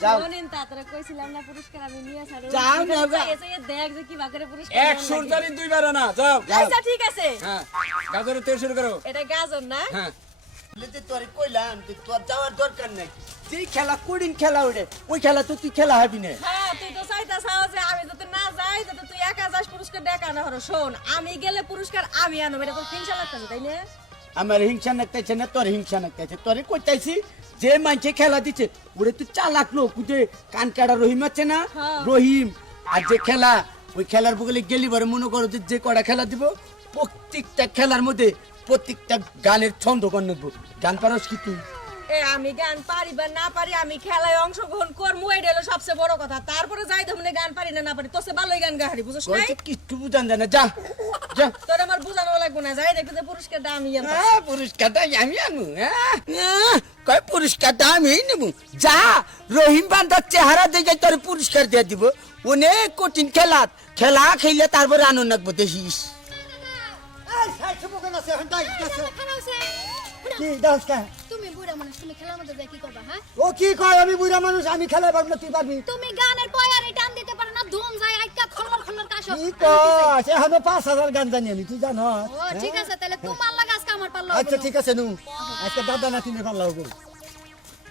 শুনেন তাড়াতাড়ি কইছিলাম না পুরস্কার আমি নিয়ে আসব যাও না এসে দেখ যে কি বাকরে পুরস্কার এক সুরদারি দুইবার না যাও আচ্ছা ঠিক আছে হ্যাঁ গাজরের তেল শুরু করো এটা গাজর না হ্যাঁ বলেতে তোরে কইলাম যে তোর যাওয়ার দরকার নাই যেই খেলা কোডিং খেলা ওরে ওই খেলা তো তুই খেলা হবি না হ্যাঁ তুই তো চাইতাছ যে আমি যাতে না যাই যাতে তুই একা যাস পুরস্কার দেখা না হলো শোন আমি গেলে পুরস্কার আমি আনব এটা তো হিংসা লাগতাছে তাই না আমার হিংসা নাকতেছে না তোর হিংসা নাকতেছে তোরে কইতাইছি যে মানছে খেলা দিচ্ছে ওরে তুই চালাক লোক যে কান কাটা রহিম আছে না হ্যাঁ। রহিম আর যে খেলা ওই খেলার বগলে গেলি বরে মনে করো যে কটা খেলা দিব প্রত্যেকটা খেলার মধ্যে প্রত্যেকটা গানের ছন্দ গান নেবো গান পারস কি তুই এ আমি গান পারি বা না পারি আমি খেলায় অংশগ্রহণ করবো এটা হলো সবচেয়ে বড় কথা তারপরে যাই তুমি গান পারি না পারি তোসে ভালোই গান গাহারি বুঝছ নাই কইছে কিচ্ছু বুঝান জানা যা যা তোর আমার বুঝানো লাগবে না যাই দেখতে পুরস্কারটা আমি আনবো পুরস্কারটা আমি আনু কয় পুরস্কারটা আমি নেব যা রহিম বান্দার চেহারা দেখে তোর পুরস্কার দিয়ে দিব অনেক কঠিন খেলা খেলা খেলে তারপরে আনন্দ লাগবো দেখিস তুমি বুড়া মানুষ তুমি খেলার মধ্যে যাই কি করবা হ্যাঁ ও কি কয় আমি বুড়া মানুষ আমি খেলা পারবো না তুই পারবি তুমি গানের পয়ারে টান দিতে পারো না ধুম যায় আইকা খলর খলর কাশো কি কয় এখন 5,000 গান জানি আমি তুই জানো ও ঠিক আছে তাহলে তোমার লাগা আজকে আমার পাল্লা আচ্ছা ঠিক আছে নু আজকে দাদা নাতি নে পাল্লা হবে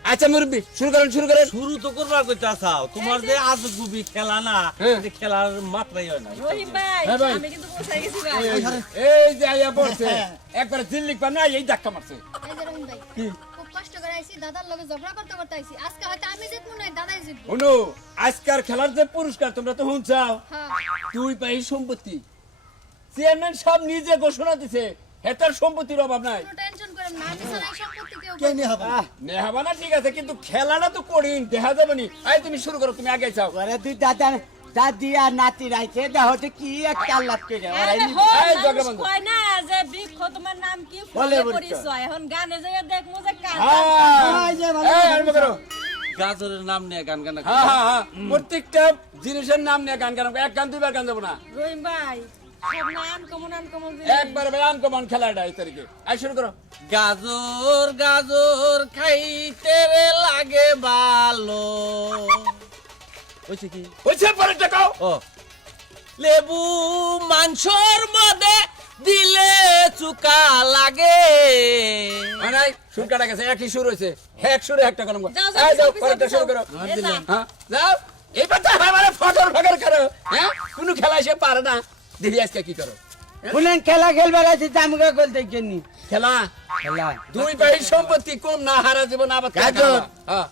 আচ্ছা মুরব্বি শুরু করেন শুরু তো করবার কইতা চাও তোমার যে আজগুবি খেলা না হ্যাঁ। যে খেলার মাত্রাই হয় না রহিম ভাই হ্যাঁ ভাই। আমি কিন্তু পৌঁছাই গেছি ভাই এই যে আইয়া পড়ছে একবার জিল্লিক পা না এই ধাক্কা মারছে এই যে রহিম ভাই খুব কষ্ট করে আইছি দাদার লগে ঝগড়া করতে করতে আইছি আজকে হয়তো আমি জিতবো না দাদাই জিতবো শুনো আজকার খেলার যে পুরস্কার তোমরা তো শুনছাও হ্যাঁ দুই পাই সম্পত্তি চেয়ারম্যান সব নিজে ঘোষণা দিছে হেতার সম্পত্তির অভাব নাই কোনো টেনশন করেন না আমি সারা সম্পত্তি কেউ কে নি হবে নেহাবা না ঠিক আছে কিন্তু খেলাটা তো করিন দেখা যাবে নি এই তুমি শুরু করো তুমি আগে যাও ওরে তুই দাদা দাদি আর নাতি রাইছে দেখো যে কি একটা লাভ করে ওরা আরে এমনি- হো, এই মানুষ জগবন্ধু। কয় না যে বৃক্ষ তোমার নাম কি বলে ফুলে বলছো। পরিচয় এখন গানে যাইয়া দেখমু যে কার হ্যাঁ এই যে ভালো এই আরম্ভ করো গাজরের নাম নিয়ে গান গানা হ্যাঁ হ্যাঁ হ্যাঁ প্রত্যেকটা জিনিসের নাম নিয়ে গান গান এক গান দুইবার গান দেবো না রহিম ভাই সব নাম কমন একবার ভাই আনকমন খেলাটা এই তারিখে আই শুরু করো গাজর গাজর খাইতে রে লাগে ভালো হইছে কি হইছে পরে টাকাও ও লেবু মাংসর মধ্যে দিলে চুকা লাগে নাই শুরু কাটা গেছে একই শুরু হয়েছে এক সুরে একটা কলম করো যাও, এই যাও পিছাও, পরেরটা শুরু করো এই যাও। হ্যাঁ যাও এইবার তো আমারে ফটর ফটর করো হ্যাঁ কোনো খেলা সে পারে না দেখি আজকে কি করো শুনেন খেলা খেলবার আছে জামগা গোল দেখছেন খেলা খেলা দুই ভাই সম্পত্তি কম না হারা জীবন আবার গাজর। হ্যাঁ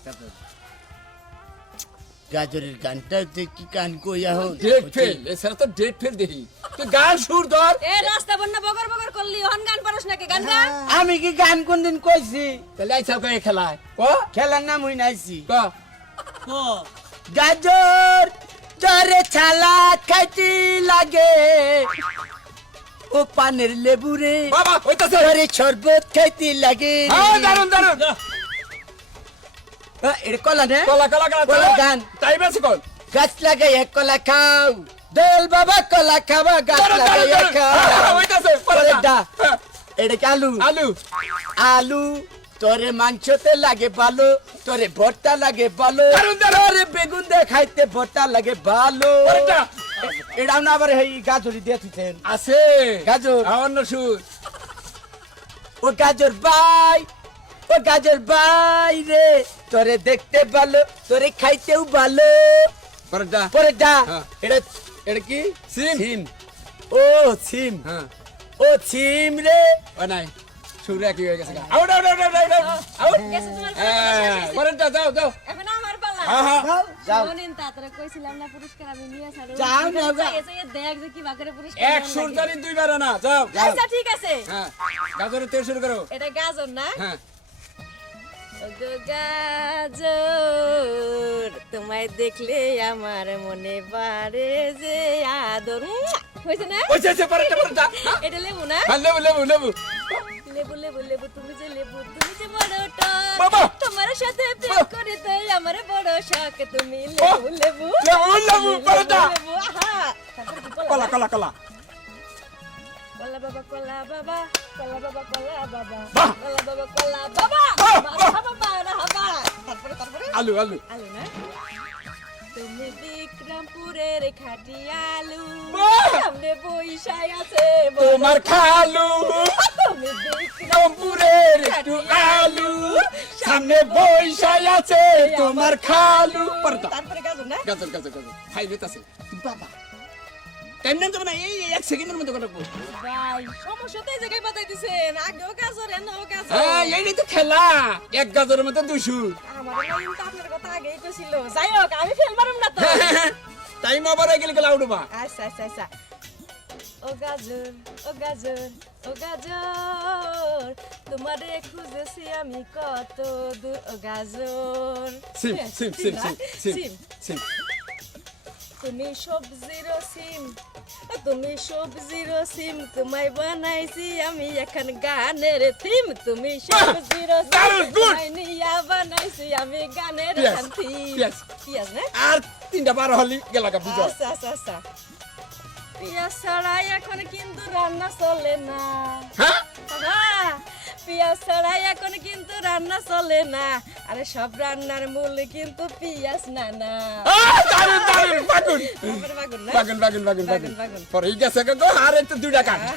গাজরের গানটা কি গান কইয়া হোক ডেট ফেল এছাড়া তো ডেট ফেল দেখি তুই গান সুর ধর এ রাস্তা বন্যা বগর বগর করলি হন গান পারস নাকি গান গা আমি কি গান কোনদিন কইছি তাহলে আইসাও কে খেলায় ক খেলার নাম হই নাইছি ক ও গাজর জরে ছালা খাইতে লাগে ও পানের লেবু রে বাবা হইতাছে জরে শরবত খাইতে লাগে হ্যাঁ দারুন দারুন এটা কলা না কলা কলা কলা কলা গান। তাই বেশি কল গাছ লাগাই কলা খাও দল বাবা কলা খাবা গাছ লাগাই খাও হইতাছে পরেরটা। এটা কি আলু আলু আলু তোরে মাংসতে লাগে ভালো তোরে ভর্তা লাগে ভালো দারুন, দারুন। তোরে বেগুন দিয়ে খাইতে ভর্তা লাগে ভালো পরেরটা। এটাও না আবার এই গাজরি দিয়ে দিতেন আছে গাজর। অন্য সুর ও গাজর ভাই ও গাজর ভাই রে তোরে দেখতে ভালো তোরে খাইতেও ভালো পরেরটা পরে যা হ্যাঁ। এটা এটা কি সিম। সিম ও সিম হ্যাঁ ও সিম রে ও নাই সুর একই হয়ে গেছে out out out out out গেছে তোমার পরেরটা যাও যাও এখন আমার পালা হ্যাঁ হ্যাঁ যাও শুনেন তাড়াতাড়ি কইছিলাম না পুরস্কার আমি নিয়ে আসব যাও না, যাও। এসে দেখ যে কি বাকরে পুরস্কার এক সুরদারি দুইবার না যাও আচ্ছা ঠিক আছে হ্যাঁ গাজরের তেল শুরু করো এটা গাজর না হ্যাঁ ওগো গাজর তোমায় দেখলে আমার মনে বাড়ে যে আদর হইছে না ওই যে পরেরটা এটা লেবু না হ্যাঁ লেবু লেবু লেবু লেবু লেবু লেবু তুমি যে বড় টক বাবা! তোমার সাথে প্রেম করে তাই আমার বড় শখ তুমি লেবু লেবু লেবু, লেবু, পরোটা। লেবু, আহা। তারপরে কি বলো? কলা কলা কলা কলা বাবা কলা বাবা কলা বাবা কলা বাবা বাহ! কলা বাবা কলা বাবা বাহ! মারহাবা মারহাবা তারপরে আলু আলু আলু না বলে খাটি আলু বাহ! সামনে বইসাই আছে তোমার খালু তুমি দেখলে রংপুরের একটু আলু সামনে বৈশাই আছে তোমার খালু পরটা তারপরে গাজর না গাজর গাজর গাজর ফাইভে আছে বাবা টাইম নেন যাবে না এই এক সেকেন্ডের মধ্যে কথা বল ভাই সমস্যা তো এই জায়গায় বাতাই দিছেন আগেও গাজর এনেও গাজর হ্যাঁ এইটাই তো খেলা এক গাজরের মধ্যে 200 আমার লাইন তো আপনার কথা আগেই কইছিল যাই হোক আমি ফেল মারুম না তো টাইম ওভার হয়ে গেলে গেলা উঠবা আচ্ছা আচ্ছা আচ্ছা ও গাজর ও গাজর ও গাজর তোমারে খুঁজেছি আমি কত দূর ও গাজর সিম সিম সিম সিম সিম সিম সিম তুমি সবজির সিম তুমি সবজির সিম তোমায় বানাইছি আমি এখন গানের থিম তুমি সবজির দারুণ, সিম good. তোমায় নিয়া বানাইছি আমি গানের Yes, এখন থিম yes. পিয়াজ না আর 3টা 12 হলি গেলা কা বুঝো আচ্ছা আচ্ছা আচ্ছা পিয়াজ ছাড়াই এখন কিন্তু রান্না চলে না হ্যাঁ হ্যাঁ, পিয়াজ ছাড়াই এখন কিন্তু রান্না চলে না আরে সব রান্নার মূল কিন্তু পিয়াজ না না দারুন দারুন বাগুন তারপরে বাগুন না বাগুন বাগুন বাগুন বাগুন, বাগুন বাগুন। পরে এই গেছে গো আর একটু 2টা কাট আহা।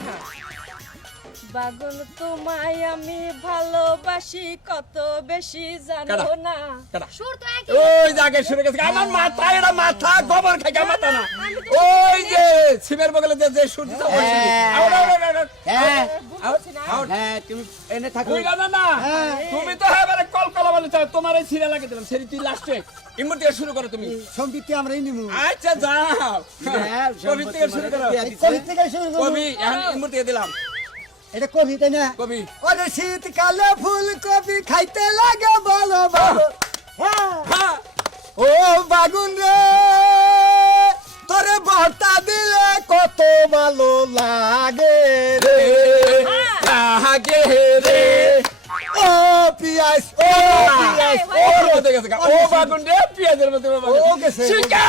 বাগুন তোমায় আমি ভালোবাসি কত বেশি জানো কাটা। না কাটা সুর তো একই ওই জায়গায় শুরু গেছে আমার মাথা এটা মাথা গোবর খাইকা মাথা না ওই যে সিমের বগলে যে সূর্য হ্যাঁ বুঝছি না হ্যাঁ তুমি এনে থাকো ওই গানা না তুমি তো এবারে কলকলা বলে চাও তোমার এই সিরিয়াল লাগে দিলাম সেরি তুই লাস্টে ইমর থেকে শুরু করো তুমি সম্পত্তি আমরাই নিমু আচ্ছা যাও হ্যাঁ, কবি থেকে শুরু করো সম্পত্তি কবি থেকে শুরু করবো কবি এখন ইমর থেকে দিলাম এটা কবি তাই না কবি ওরে শীতকালে ফুলকপি খাইতে লাগে বলো বলো হ্যাঁ হ্যাঁ ও বাগুন রে তোরে ভর্তা দিলে কত ভালো লাগে রে আগে রে ও পিয়াস ও পিয়াস ওর মধ্যে গেছে ও বাগুন রে পেঁয়াজের মধ্যে ও গেছে। শিকা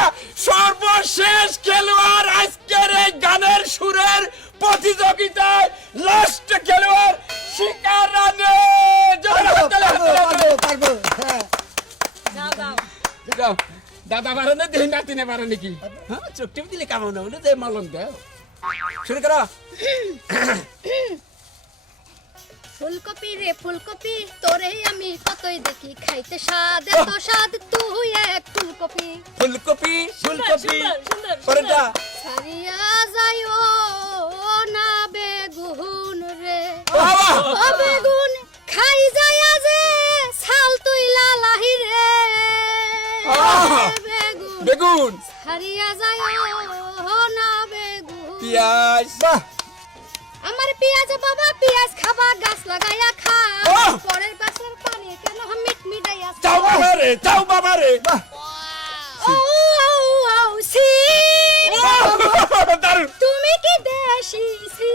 সর্বশেষ খেলোয়াড় আজকের এই গানের সুরের প্রতিযোগিতায় লাস্ট খেলোয়াড় শিকা রানে পারবো হ্যাঁ যাও যাও যাও দাদা পারে না দেহ নাতিনে পারে নাকি হ্যাঁ চোখ টিপ দিলে কামো না যে মালন দেও শুরু করো ফুলকপি রে ফুলকপি তোরে আমি কতই দেখি খাইতে স্বাদ এত স্বাদ তুই এক ফুলকপি ফুলকপি ফুলকপি সুন্দর, সুন্দর, পরেটা ছাড়িয়া যাইও না বেগুন রে বাবা ও বেগুন খাই যায়া যে ছাল তুই লালাহি রে বেগুন বেগুন ছাড়িয়া যাইও না বেগুন পেঁয়াজ বাহ আমার পেঁয়াজ বাবা পেঁয়াজ খাবা গাছ লাগাইয়া খা বাহ! পরের গাছের পানি কেন মিট মিটাইয়া চাও বাবা রে চাও বাবা রে বাহ ও ও সি দারুন তুমি কি দেশি সি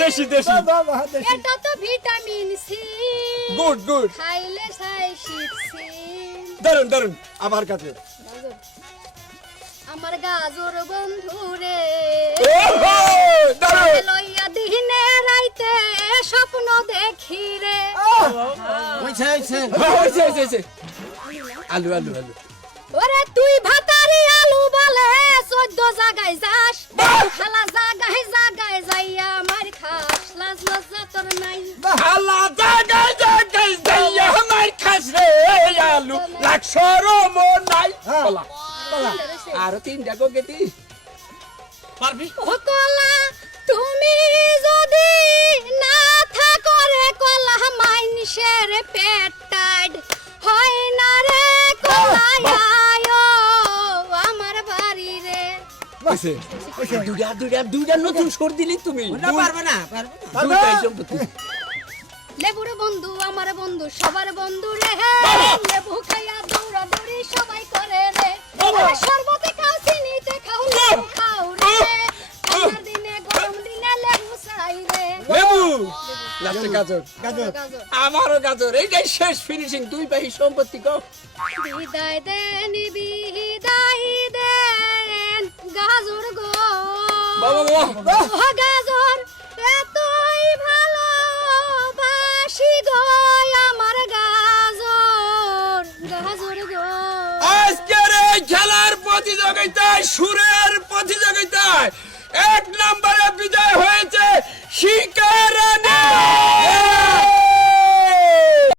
দেশি দেশি বাহ বাহ দেশি এটা তো ভিটামিন সি গুড গুড খাইলে সাই শীত দারুন দারুন আমার কাছে আমার গাজর বন্ধু রে ওহো দারুন লইয়া দিনে রাইতে স্বপ্ন দেখি রে হইছে হইছে হইছে হইছে আলু আলু আলু ওরে তুই ভাতারি আলু বলে 14 জায়গায় যাস বাহ! খালা জায়গায় জায়গায় যাইয়া মার খাস লাজ লজ্জা তোর নাই আল্লাহ জাগাই জাগাই যাইয়া আমার খাস রে আলু লাখশোরও মন নাই হ্যাঁ। বলা আর 3টা গো গেতি পারবি ও কলা তুমি যদি না থাকো রে কলা মাইনষের পেট টাইট হয় না রে কলা আয়ো আমার বাড়ি রে কইছে দুইটা নতুন সুর দিলি তুমি না পারবে না পারবে না দুইটাই সম্পত্তি লেবুর বন্ধু আমার বন্ধু সবার বন্ধু রে লেবু খাইয়া দৌড়া দৌড়ি সবাই করে রে ওরে শরবতে খাও চিনিতে খাও লেবু খাও রে ঠান্ডার দিনে গরম দিনে লেবু চাই রে লেবু লাস্টে গাজর গাজর গাজর আমারও গাজর এইটাই শেষ ফিনিশিং দুই পাহি সম্পত্তি কো বিদায় দেন বিদায় দেন গাজর গো বাবা বাবা ও গাজর এতই ভালোবাসি গো আমার গাজর গাজর গো আজকের এই খেলার প্রতিযোগিতায় সুরের নম্বরে বিজয় হয়েছে শিকারানি।